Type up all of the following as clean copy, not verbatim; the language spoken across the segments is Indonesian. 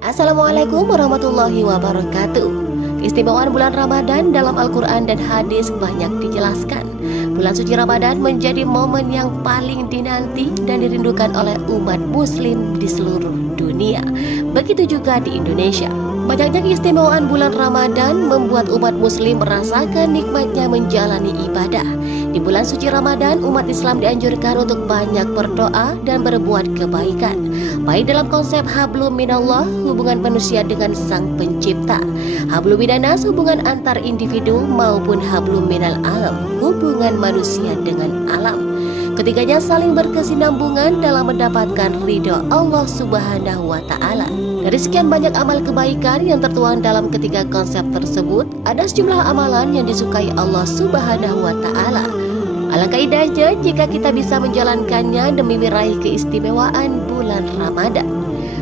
Assalamualaikum warahmatullahi wabarakatuh. Keistimewaan bulan Ramadan dalam Al-Quran dan hadis banyak dijelaskan. Bulan suci Ramadan menjadi momen yang paling dinanti dan dirindukan oleh umat muslim di seluruh dunia. Begitu juga di Indonesia. Banyaknya keistimewaan bulan Ramadan membuat umat muslim merasakan nikmatnya menjalani ibadah. Di bulan suci Ramadan, umat Islam dianjurkan untuk banyak berdoa dan berbuat kebaikan, baik dalam konsep hablum minallah, hubungan manusia dengan sang pencipta, hablum minanas, hubungan antar individu, maupun hablum minal alam, hubungan manusia dengan alam. Ketiganya saling berkesinambungan dalam mendapatkan ridho Allah Subhanahu wa Ta'ala. Dari sekian banyak amal kebaikan yang tertuang dalam ketiga konsep tersebut, ada sejumlah amalan yang disukai Allah Subhanahu wa Ta'ala. Alangkah indahnya jika kita bisa menjalankannya demi meraih keistimewaan bulan Ramadan.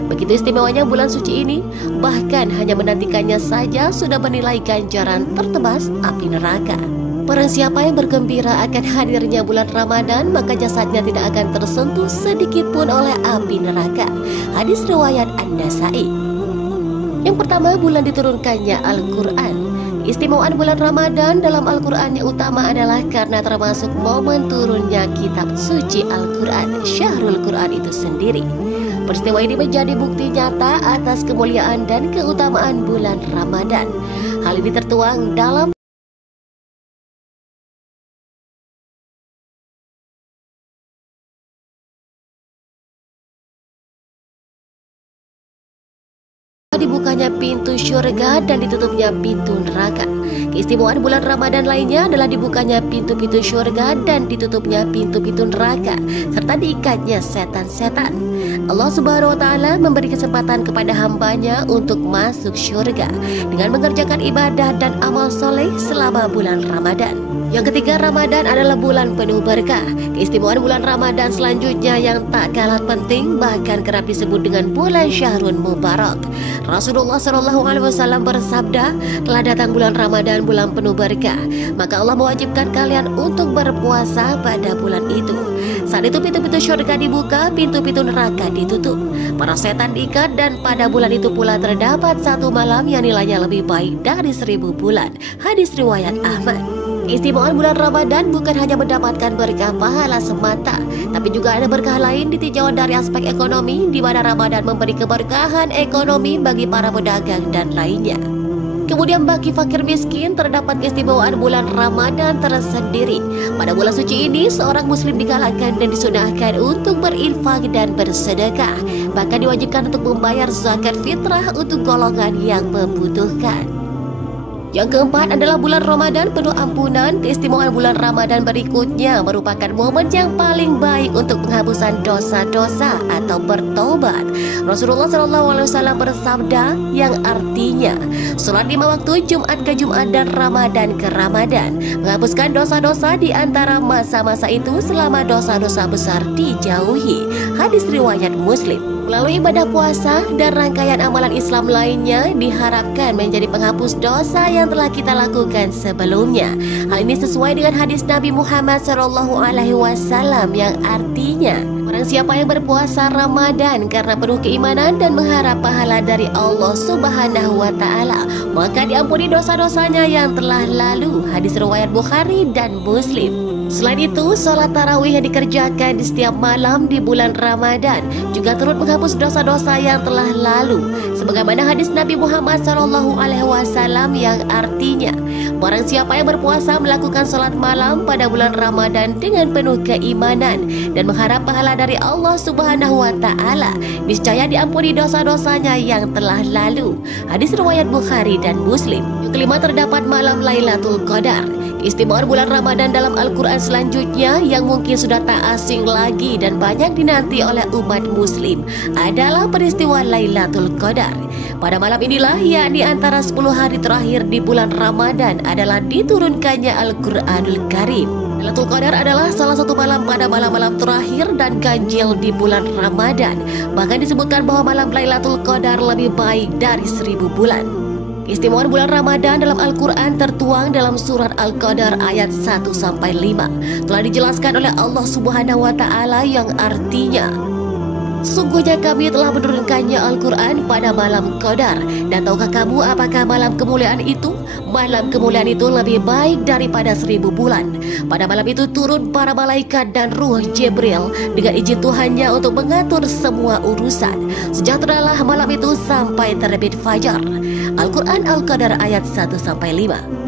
Begitu istimewanya bulan suci ini, bahkan hanya menantikannya saja sudah bernilai ganjaran tertebas api neraka. Barang siapa yang bergembira akan hadirnya bulan Ramadan, maka jasadnya tidak akan tersentuh sedikit pun oleh api neraka. Hadis riwayat An-Nasa'i. Yang pertama, bulan diturunkannya Al-Quran. Istimewaan bulan Ramadan dalam Al-Quran yang utama adalah karena termasuk momen turunnya kitab suci Al-Quran, Syahrul Quran itu sendiri. Peristiwa ini menjadi bukti nyata atas kemuliaan dan keutamaan bulan Ramadan. Hal ini tertuang dalam dibukanya pintu syurga dan ditutupnya pintu neraka. Keistimewaan bulan Ramadan lainnya adalah dibukanya pintu-pintu syurga dan ditutupnya pintu-pintu neraka, serta diikatnya setan-setan. Allah Subhanahu wa Ta'ala memberi kesempatan kepada hambanya untuk masuk syurga dengan mengerjakan ibadah dan amal soleh selama bulan Ramadan. Yang ketiga, Ramadan adalah bulan penuh berkah. Keistimewaan bulan Ramadan selanjutnya yang tak kalah penting, bahkan kerap disebut dengan bulan Syahrul Mubarak. Rasulullah SAW bersabda, telah datang bulan Ramadan, bulan penuh berkah, maka Allah mewajibkan kalian untuk berpuasa pada bulan itu. Saat itu pintu-pintu syurga dibuka, pintu-pintu neraka ditutup, para setan diikat, dan pada bulan itu pula terdapat satu malam yang nilainya lebih baik dari 1000 bulan. Hadis riwayat Ahmad. Keistimewaan bulan Ramadan bukan hanya mendapatkan berkah pahala semata, tapi juga ada berkah lain ditinjau dari aspek ekonomi, di mana Ramadan memberi keberkahan ekonomi bagi para pedagang dan lainnya. Kemudian bagi fakir miskin terdapat keistimewaan bulan Ramadan tersendiri. Pada bulan suci ini, seorang muslim digalakkan dan disunahkan untuk berinfak dan bersedekah, bahkan diwajibkan untuk membayar zakat fitrah untuk golongan yang membutuhkan. Yang keempat adalah bulan Ramadan penuh ampunan. Keistimewaan bulan Ramadan berikutnya merupakan momen yang paling baik untuk penghapusan dosa-dosa atau bertobat. Rasulullah SAW bersabda yang artinya, sholat 5 waktu Jumat ke Jumat dan Ramadan ke Ramadan menghapuskan dosa-dosa di antara masa-masa itu selama dosa-dosa besar dijauhi. Hadis riwayat Muslim. Melalui ibadah puasa dan rangkaian amalan Islam lainnya diharapkan menjadi penghapus dosa yang telah kita lakukan sebelumnya. Hal ini sesuai dengan hadis Nabi Muhammad SAW yang artinya, barang siapa yang berpuasa Ramadan karena penuh keimanan dan mengharap pahala dari Allah Subhanahu wa Ta'ala, maka diampuni dosa-dosanya yang telah lalu. Hadis riwayat Bukhari dan Muslim. Selain itu, sholat tarawih yang dikerjakan di setiap malam di bulan Ramadan juga turut menghapus dosa-dosa yang telah lalu, sebagaimana hadis Nabi Muhammad SAW yang artinya, barang siapa yang berpuasa melakukan sholat malam pada bulan Ramadan dengan penuh keimanan dan mengharap pahala dari Allah Subhanahu wa Ta'ala, niscaya diampuni dosa-dosanya yang telah lalu. Hadis riwayat Bukhari dan Muslim. Yang kelima, terdapat malam Lailatul Qadar. Keistimewaan bulan Ramadan dalam Al-Quran selanjutnya yang mungkin sudah tak asing lagi dan banyak dinanti oleh umat muslim adalah peristiwa Lailatul Qadar. Pada malam inilah, yakni antara 10 hari terakhir di bulan Ramadan, adalah diturunkannya Al-Quranul Karim. Lailatul Qadar adalah salah satu malam pada malam-malam terakhir dan ganjil di bulan Ramadan. Bahkan disebutkan bahwa malam Lailatul Qadar lebih baik dari 1000 bulan. Keistimewaan bulan Ramadan dalam Al-Quran tertuang dalam surat Al-Qadar ayat 1-5. Telah dijelaskan oleh Allah Subhanahu wa Ta'ala yang artinya, Sesungguhnya kami telah menurunkannya Al-Quran pada malam Qadar. Dan tahukah kamu apakah malam kemuliaan itu? Malam kemuliaan itu lebih baik daripada 1000 bulan. Pada malam itu turun para malaikat dan ruh Jibril dengan izin Tuhannya untuk mengatur semua urusan. Sejahteralah malam itu sampai terbit fajar. Al-Quran Al-Qadar ayat 1-5.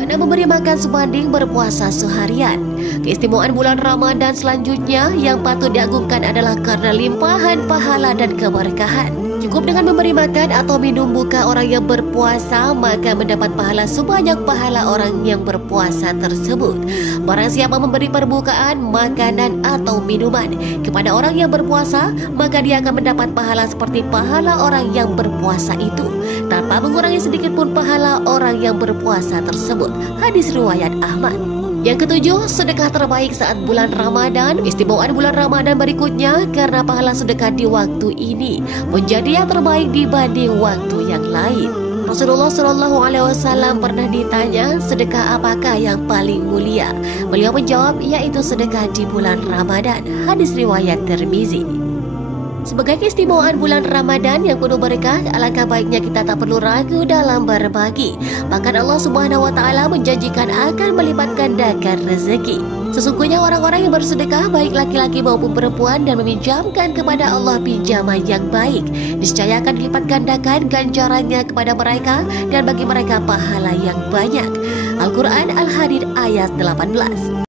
Karena memberi makan sebanding berpuasa seharian. Keistimewaan bulan Ramadan selanjutnya yang patut diagungkan adalah karena limpahan pahala dan keberkahan. Cukup dengan memberi makan atau minum buka orang yang berpuasa, maka mendapat pahala sebanyak pahala orang yang berpuasa tersebut. Barang siapa memberi perbukaan, makanan atau minuman kepada orang yang berpuasa, maka dia akan mendapat pahala seperti pahala orang yang berpuasa itu, tanpa mengurangi sedikit pun pahala orang yang berpuasa tersebut. Hadis riwayat Ahmad. Yang ketujuh, sedekah terbaik saat bulan Ramadan. Istimewaan bulan Ramadan berikutnya karena pahala sedekah di waktu ini menjadi yang terbaik dibanding waktu yang lain. Rasulullah SAW pernah ditanya, sedekah apakah yang paling mulia? Beliau menjawab, yaitu sedekah di bulan Ramadan. Hadis riwayat Tirmizi. Sebagai keistimewaan bulan Ramadan yang penuh berkah, alangkah baiknya kita tak perlu ragu dalam berbagi. Bahkan Allah Subhanahu wa Ta'ala menjanjikan akan melipat gandakan rezeki. Sesungguhnya orang-orang yang bersedekah, baik laki-laki maupun perempuan, dan meminjamkan kepada Allah pinjaman yang baik, niscaya akan dilipat gandakan ganjarannya kepada mereka dan bagi mereka pahala yang banyak. Al-Quran Al-Hadid ayat 18.